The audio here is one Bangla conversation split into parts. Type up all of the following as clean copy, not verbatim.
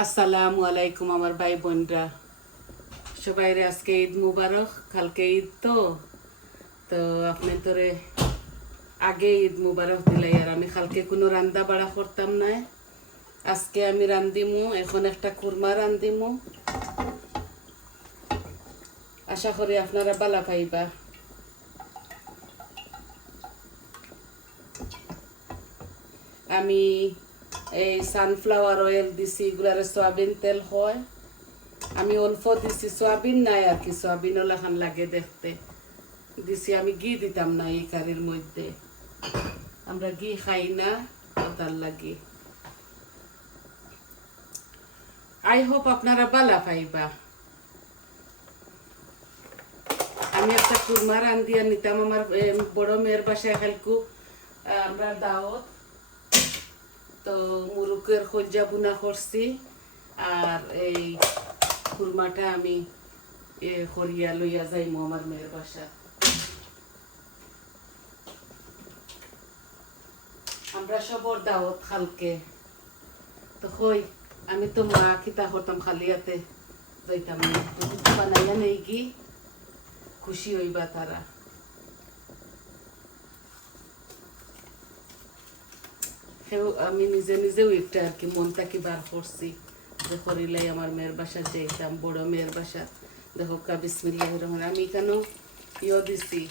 আসসালামু আলাইকুম আমার ভাই বোনরা, সবাইরে আজকে ঈদ মুবারক। কালকে ঈদ তো তো আপনি তোরে আগে ঈদ মুবারক দিলাই। আর আমি কালকে কোনো রান্দা বাড়া করতাম না, আজকে আমি রান্দিমু। এখন একটা কুরমা রান্দিমু, আশা করি আপনারা বালা পাইবা। আমি এই সানফ্লাওয়ার অয়েল দিছি, এগুলারে সয়াবিন তেল হয়। আমি অল্প দিছি, সয়াবিন নাই আর কি, সয়াবিন ওলাখান লাগে দেখতে দিছি। আমি ঘি দিতাম না এই কারির মধ্যে, আমরা ঘি খাই না, তার লাগে। আই হোপ আপনারা বালা পাইবা। আমি একটা কুরমা রান্ধিয়া নিতাম আমার বড় মেয়ের বাসায় খালকু আমরা দাওয়াত, তো মুরুকের খোঁজা বুনা করছি। আর এই কুরমাটা আমি করিয়া লইয়া যাইমু আমার মেয়ের বাসা। আমরা সবর দাওয়াত খালকে, তো কই আমি তো মা খিতা করতাম খালিয়াতে যাইতাম না, তো বানাইয়া নেই কি খুশি হইবা তারা। সেও আমি নিজে নিজেও একটা আর কি মনটা কি বার করছি যে করিলাই আমার মেয়ের বাসা যাইতাম, বড় মেয়ের বাসা। দেখো কা বিসমিল্লাহির রহমান, আমি কেন ইয়ে দিছি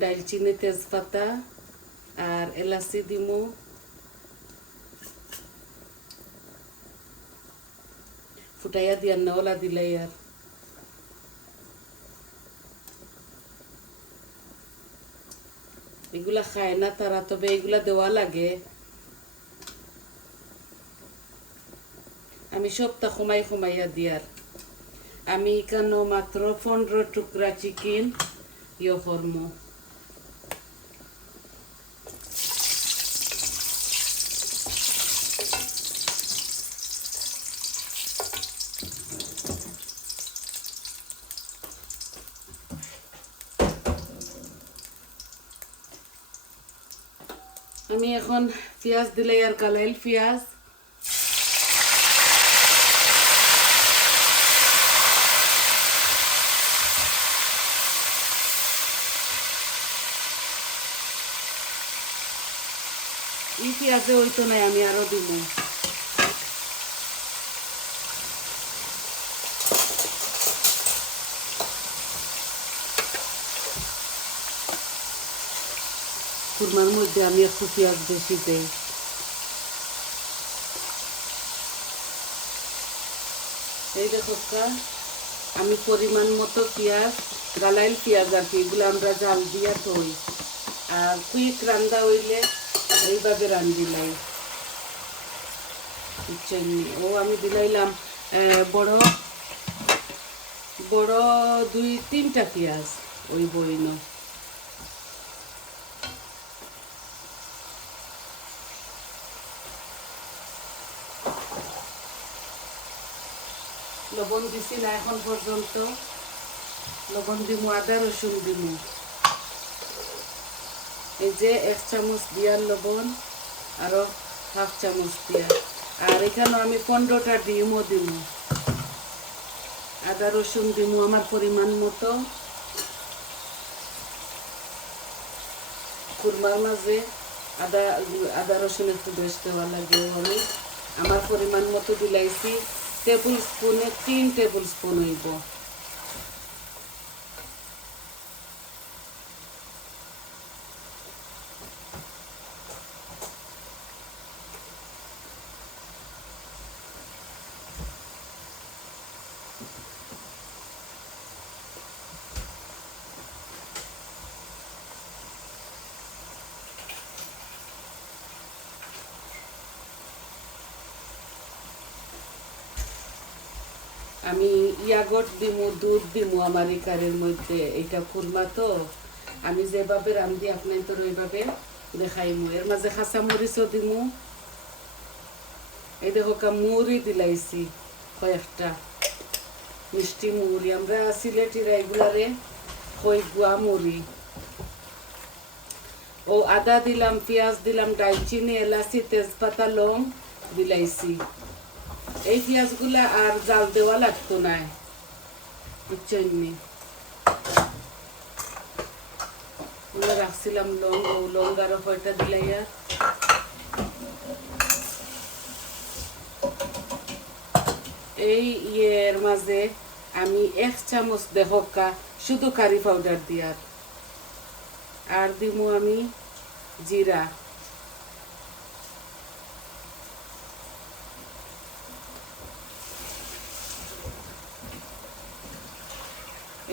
দালচিনি, তেজপাতা আর এলাচি দিমু। ফুটাইয়া দিয়ার না, ওলা দিলাই। আর এগুলা খায় না তারা, তবে এগুলা দেওয়া লাগে। আমি সবটা কমাইয়া দিয়ার। আমি কেন মাত্র 15 টুকরা চিকেন ইয়ে করমু। আমি এখন পেঁয়াজ দিলাই, আর কালাইল পেঁয়াজ। এই পেঁয়াজে হইতো নাই, আমি আরো দিব। কুরমার মধ্যে আমি একটু পেঁয়াজ বেশি দেই। এই দেখো আমি পরিমাণ মতো পেঁয়াজ, গালাইল পেঁয়াজ আর কি, এগুলো আমরা জাল দিয়া থই। আর কুইক রান্দা হইলে এইভাবে রান্ধিলাই। ও আমি দিলাইলাম বড় বড় 2-3টা পেঁয়াজ ওই বইন। লবণ দিছি না এখন পর্যন্ত, লবণ দিমু, আদা রসুন দিমু। এই যে 1 চামচ দিয়ার লবণ, আরো 1/2 চামচ দিয়া। আর এখানে আমি 15টা ডিমও দিমু। আদা রসুন দিমু আমার পরিমাণ মতো। কুরমার মাঝে আদা রসুন একটু বেশ দেওয়া লাগে। আমি আমার পরিমাণ মতো দিলাইছি। টেবিল স্পুনে 3 টেবিল স্পুন হইব। আমি ইয়াগট দিমু, দুধ দিমু আমার এই কারের মধ্যে। এটা কুরমা তো আমি যেভাবে রান্ধি আপনি তো ওইভাবে দেখাইমু। এর মাঝে কাঁচা মরিচও দিমু। এই দেখো মুড়ি দিলাইছি কয়েকটা। মিষ্টি মুড়ি, আমরা সিলেটিরা এগুলারে কই গুয়া মুড়ি। ও আদা দিলাম, পেঁয়াজ দিলাম, দারচিনি, এলাচি, তেজপাতা, লং দিলাইছি। এই পেঁয়াজগুলা আর জাল দেওয়া লাগতো না, বুঝছেন নি? রাখছিলাম লং, ও লং আরো কয়টা দিলাইয়া। এই ইয়ের মাঝে আমি 1 চামচ দেহকা শুধু কারি পাউডার দিয়ার, আর দিমু আমি জিরা,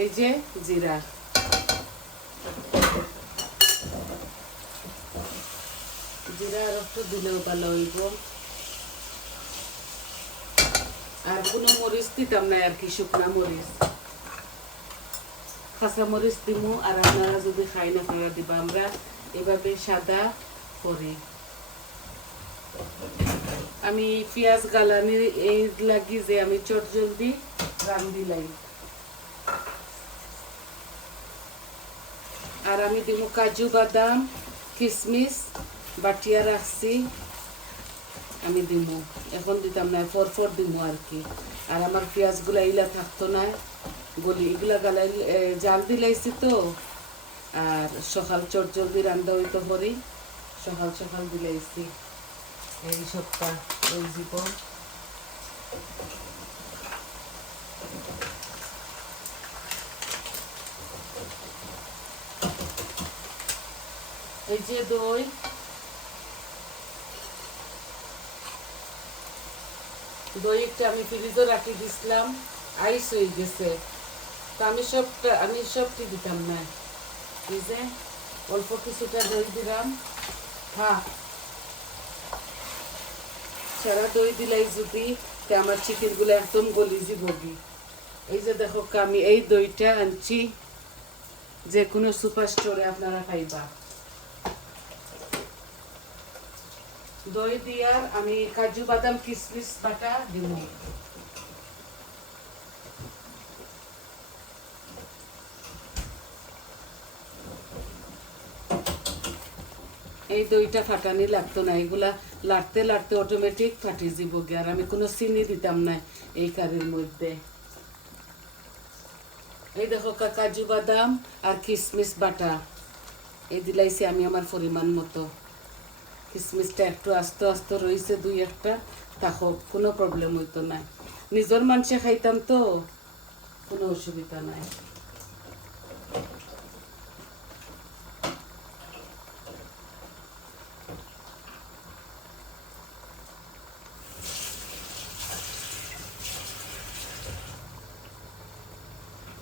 এই যে জিরা, জিরা আর একটু দিলেও ভালো হইব। আর কোনো মরিচ দিতাম না আর কি, শুকনা মরিচ, কাঁচা মরিচ দিমু। আর আপনারা যদি খাই না আপনারা দিবা, আমরা এভাবে সাদা করি। আমি পেঁয়াজ গালানি এই লাগি যে আমি চট জলদি রান্ধি লাই। আর আমি দিমু কাজু বাদাম, কিশমিশ বাটিয়া রাখছি, আমি দিমু। এখন দিতাম না, ফরফর দিমু আর কি। আর আমার পেঁয়াজগুলা ইলা থাকতো না, গলি এগুলা গালাই জাল দিলাইছি তো। আর সকাল চট জলদি রান্ধা হইতো পরি, সকাল সকাল দিলাইছি। এই সপ্তাহ ওই জীবন এই যে দই, দই একটা আমি ফ্রিজে রাখি দিছিলাম, আইস হয়ে গেছে। তো আমি সবটি দিতাম না, এই যে অল্প কিছুটা দই দিলাম। হ্যাঁ, সারা দই দিলাই যদি আমার চিকেনগুলো একদম গলি যাবি। এই যে দেখো আমি এই দইটা আনছি, যে কোনো সুপার স্টোরে আপনারা পাইবা। দই দিয়ার আমি কাজু বাদাম কিশমিশ বাটা দিব। এই দইটা ফাটানি লাগতো না, এগুলা লাড়তে লাড়তে অটোমেটিক ফাটি যাব। আর আমি কোনো চিনি দিতাম না এই কারির মধ্যে। এই দেখো কাজু বাদাম আর কিশমিশ বাটা এই দিলাইছি আমি আমার পরিমাণ মতো। কিশমিশটা একটু আস্তে আস্তে রয়েছে, 2-1টা থাকো, কোনো প্রবলেম হইতো না। নিজের মানুষে খাইতাম তো, কোনো অসুবিধা নাই।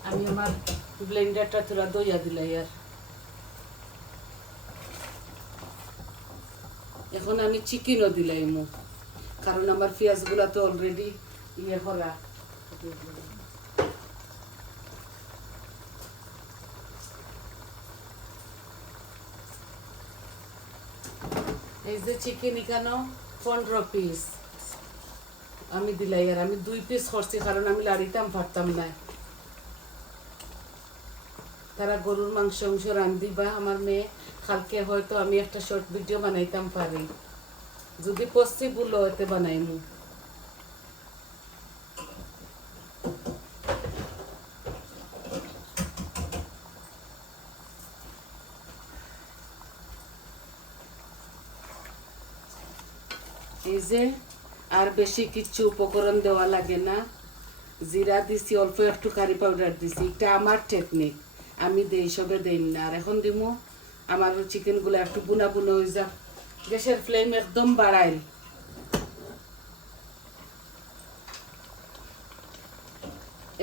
আমি আমার ব্লেন্ডারটা তোরা দইয়া দিলাই। আর এখন আমি চিকেনও দিলাইমু, কারণ আমার পেঁয়াজগুলা তো অলরেডি ইয়ে করা। এই যে চিকেন এখানে 15 পিস আমি দিলাই। আর আমি 2 পিস করছি, কারণ আমি লাড়িতাম পারতাম না। তারা গরুর মাংস রান্ধিবা আমার মেয়ে, কালকে হয়তো আমি একটা শর্ট ভিডিও বানাইতাম পারি, যদি পসিবল হইতে বানাইমু। এই যে আর বেশি কিছু উপকরণ দেওয়া লাগে না, জিরা দিছি, অল্প একটু কারি পাউডার দিছি, এটা আমার টেকনিক, আমি দেই, সবে দেই না। আর এখন দিমু আমার চিকেনগুলো একটু বুনা বুনা হয়ে যাক। গ্যাসের ফ্লেম একদম বাড়াইল।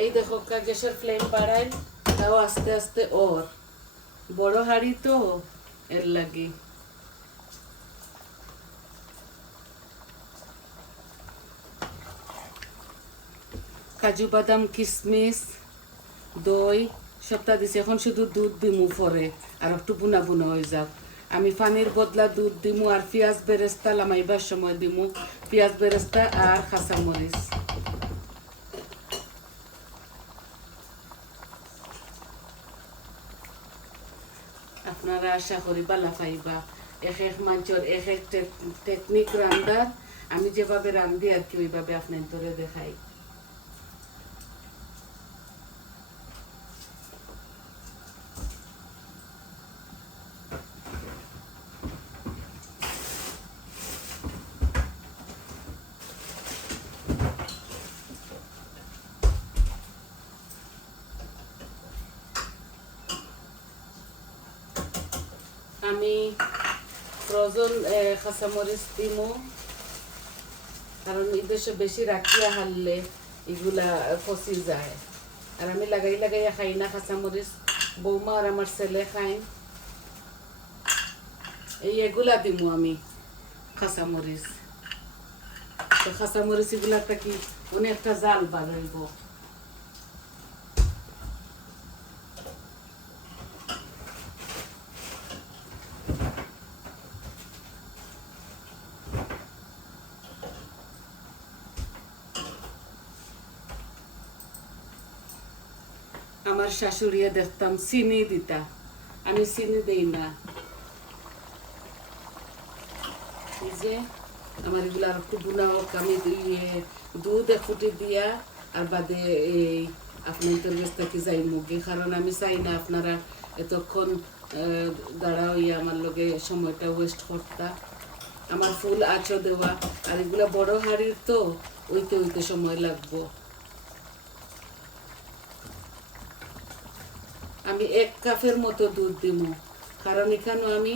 এই দেখো গ্যাসের ফ্লেম বাড়াইল, তাও আস্তে আস্তে ওর বড় হাঁড়ি তো এর লাগে। কাজু বাদাম কিশমিশ দই সবটা দিছি, এখন শুধু দুধ দিমু পরে, আর একটু বুনা বুনা হয়ে যাক। আমি পানির বদলা দুধ দিমু, আর পেঁয়াজ বেরেস্তা লামাইবার সময় দিমু পেঁয়াজ বেরেস্তা আর কাঁচামরিচ। আপনারা আশা করি বালা পাইবা এক এক মানুষের এক এক টেকনিক রান্নার আমি যেভাবে রান্ধি আর কি ওইভাবে আপনার ধরে দেখাই আমি ফ্রোজেন কাঁচামরিচ দিমু কারণ এই দেশে বেশি রাখিয়া হারলে এগুলা ফসি যায় আর আমি লাগাই লাগাইয়া খাই না কাঁচামরিচ বৌমা আর আমার ছেলে খাই এই এগুলা দিমু আমি কাঁচামরিচ তো কাঁচামরিচ এগুলাটা কি অনেকটা জাল বার হইব আমার শাশুড়িয়ে দেখতাম চিনি দিতা আমি চিনি দেই না এই যে আমার এগুলো আর একটু বুনা হোক আমি দুধ ফুটি দিয়া আর বাদে এই আপনাদের কাছ থেকে যাই মুগি কারণ আমি চাই না আপনারা এতক্ষণ দাঁড়া হইয়া আমার লগে সময়টা ওয়েস্ট করতা আমার ফুল আঁচো দেওয়া আর এগুলা বড় হাড়ির তো ওইতে ওইতে সময় লাগবো আমি 1 কাপের মতো দুধ দিব কারণ এখানে আমি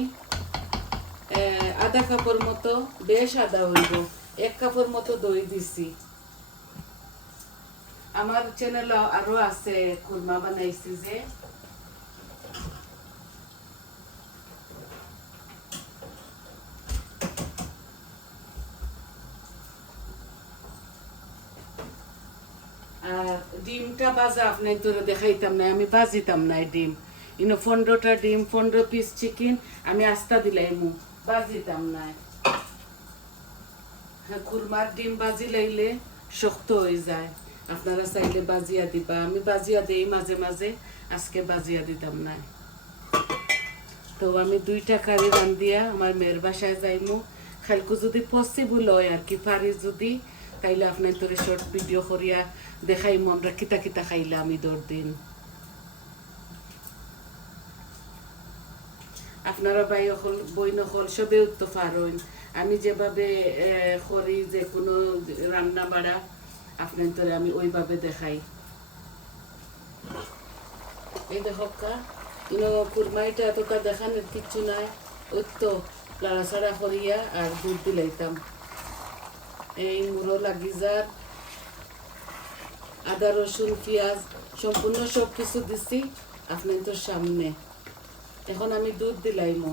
আধা কাপের মতো বেশ আদা হইব 1 কাপের মতো দই দিছি আমার চ্যানেল আরো আছে কুরমা বানাইছি যে ডিমটা বাজা আপনি তোরে দেখাইতাম না আমি বাজিতাম না ডিম 15টা ডিম 15 পিস চিকেন আমি আস্তা দিলাইমু বাজিতাম না কুরমার ডিম বাজি লাইলে শক্ত হয়ে যায় আপনারা চাইলে বাজিয়া দিবা আমি বাজিয়া দেই মাঝে মাঝে আজকে বাজিয়া দিতাম না তো আমি 2টা কারি রান্ধিয়া আমার মেয়ের বাসায় যাইমু খালকু যদি পসিবল হয় আর কি পারি যদি তাইলে আপনার তোরে শর্ট ভিডিও করিয়া দেখাইমু আমরা কিতা কিতা খাইলাম ঈদের দিন আপনারা বই নকল সবে উঠতে পারেন আমি যেভাবে করি যে কোনো রান্না বাড়া আপনার তোরে আমি ওইভাবে দেখাই এই দেখো কুরমাইটা এতটা দেখানোর কিচ্ছু নাই ওই তো লাড়াছাড়া করিয়া আর দুধ দিলাইতাম এই মুড়ো লাগি যার আদা রসুন পেঁয়াজ সম্পূর্ণ সব কিছু দিছি আপনার তোর সামনে এখন আমি দুধ দিলাইমো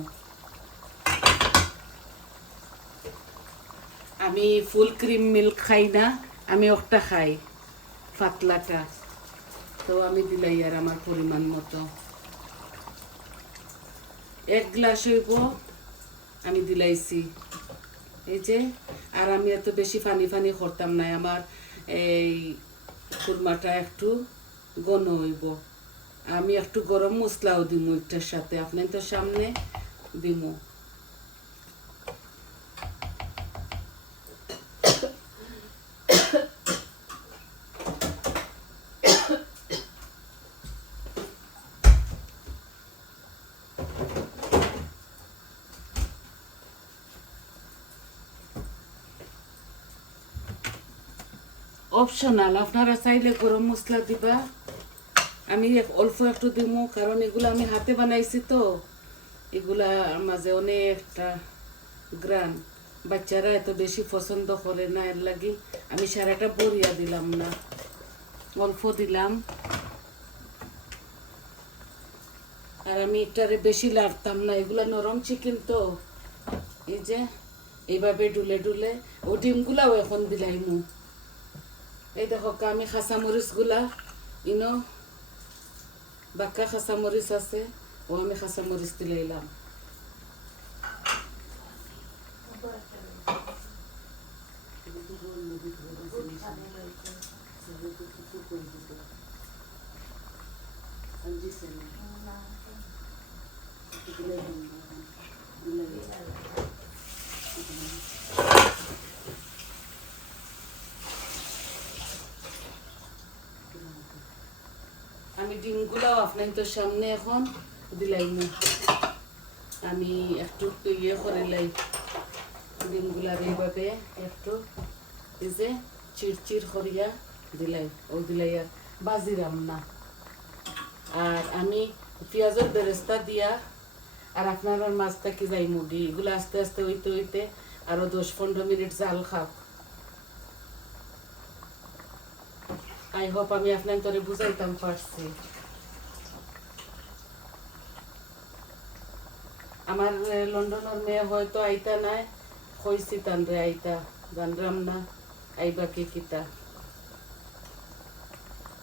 আমি ফুল ক্রিম মিল্ক খাই না আমি একটা খাই পাতলাটা তো আমি দিলাই আর আমার পরিমাণ মতো 1 গ্লাস হইব আমি দিলাইছি এই যে আর আমি এত বেশি পানি পানি করতাম না আমার এই কুরমাটা একটু ঘন হইব আমি একটু গরম মশলাও দিমু একটার সাথে আপনার তো সামনে দিমু অপশনাল আপনারা চাইলে গরম মশলা দিবা আমি অল্প একটু দিমু কারণ এগুলো আমি হাতে বানাইছি তো এগুলা মাঝে অনেকটা গ্রান বাচ্চারা এত বেশি পছন্দ করে না এর লাগি আমি সারাটা বড়িয়া দিলাম না অল্প দিলাম আর আমি এটারে বেশি লাড়তাম না এগুলা নরম চিকেন তো এই যে এইভাবে ডুলে ডুলে ও ডিমগুলাও এখন দিলাইমু এই দেখো আমি কাঁচামরিচ গুলা বাক্কা কাঁচামরিচ আছে ও আমি কাঁচামরিচ দিলাইলাম আমি ডিমগুলাও আপনার তো সামনে এখন দিলাই না, আমি একটু ইয়ে করে লাই ডিমগুলার এইভাবে একটু এই যে চিড়চিড় করিয়া দিলাই ও দিলাই আর বাজিরাম না। আর আমি পেঁয়াজের বেরেস্তা দিয়া আর আপনার মাছটা কি যাই মুগি এগুলো আস্তে আস্তে হইতে হইতে আরো 10-15 মিনিট জাল খাও। আই হোপ আমি আপনার তোরে বুঝাইতাম পারছি। আমার লন্ডনের মেয়ে হয়তো আইতা নাই, কইছি তানরে আইতা জানরাম না আইবা কে কিতা।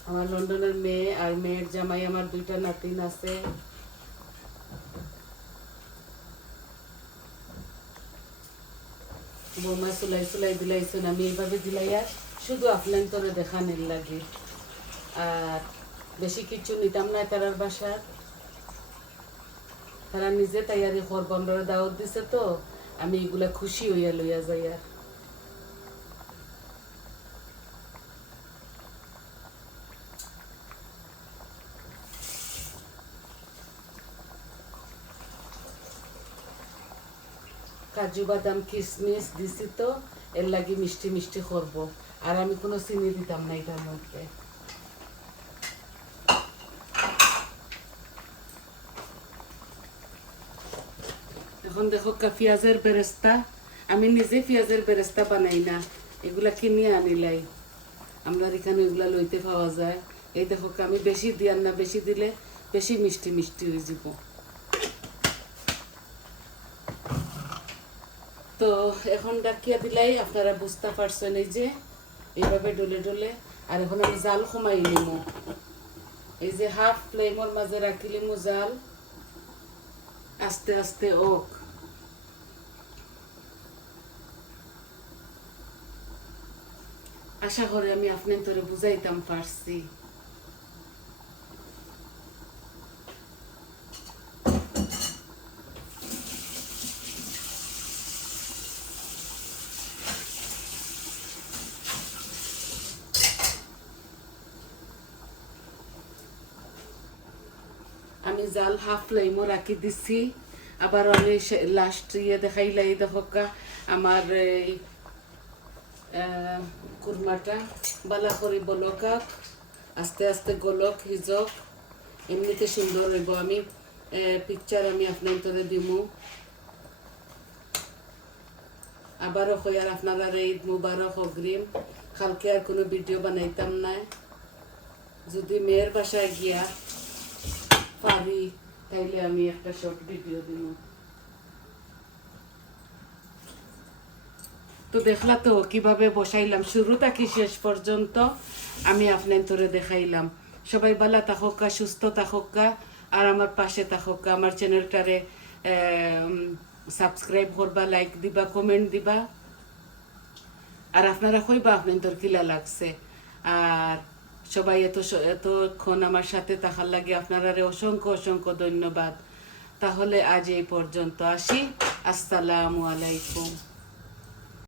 আমার লন্ডনের মেয়ে আর মেয়ের জামাই, আমার 2টা নাতিন আছে। বৌমা চুলাই চুলাই দিলাইছেন, আমি এইভাবে দিলাইয়া শুধু আপনার তোরে দেখানোর লাগে, আর বেশি কিছু নিতাম না। তারার বাসার তারা নিজে তৈয়ারি করবো, আমরা দাওয়াত দিছে তো আমি এগুলা খুশি হইয়া লইয়া যাই। আর কাজু বাদাম কিশমিশ দিছি তো এর লাগি মিষ্টি মিষ্টি করবো, আর আমি কোনো চিনি দিতাম না এটার মধ্যে। এখন দেখো পেঁয়াজের বেরেস্তা, আমি নিজে পেঁয়াজের বেরেস্তা বানাই না, এগুলা কিনে আনিলাই, আমরা এখানে এগুলা লইতে পাওয়া যায়। এই দেখো আমি বেশি দিয়ার না, বেশি দিলে বেশি মিষ্টি মিষ্টি হয়ে যাব। তো এখন ডাকিয়া দিলাই আপনারা বুঝতে পারছেন, এই যে এইভাবে ডলে ডলে। আর এখন আমি জাল কমাই নিমো, এই যে হাফ ফ্লেমর মাঝে রাখি লিমু জাল, আস্তে আস্তে ওক। আশা করি আমি আপনার তোরে বুঝাইতাম পারছি। আমি জাল হাফ ফ্লেমও রাখি দিছি, আবার আমি লাস্ট ইয়ে দেখাইলাই দেখো আমার কুরমাটা বালা করে বলক, আস্তে আস্তে গলক হিজক, এমনিতে সুন্দর হইব। আমি পিকচার আমি আপনার তোরে দিমু। আবারও কই আর আপনারা ঈদ মুবারক অগ্রিম। কালকে আর কোনো ভিডিও বানাইতাম না, যদি মেয়ের বাসায় গিয়া পারি তাইলে আমি একটা শর্ট ভিডিও দিব। তো দেখলা তো কিভাবে বসাইলাম, শুরু থেকে শেষ পর্যন্ত আমি আপনার তোরে দেখাইলাম। সবাই ভালো থাকা, সুস্থ থাকা, আর আমার পাশে থাকা। আমার চ্যানেলটারে সাবস্ক্রাইব করবা, লাইক দিবা, কমেন্ট দিবা, আর আপনারা কইবা আপনার তোর কিলা লাগছে। আর সবাই এতক্ষণ আমার সাথে থাকার লাগে আপনারা অসংখ্য অসংখ্য ধন্যবাদ। তাহলে আজ এই পর্যন্ত আসি। আসসালামু আলাইকুম।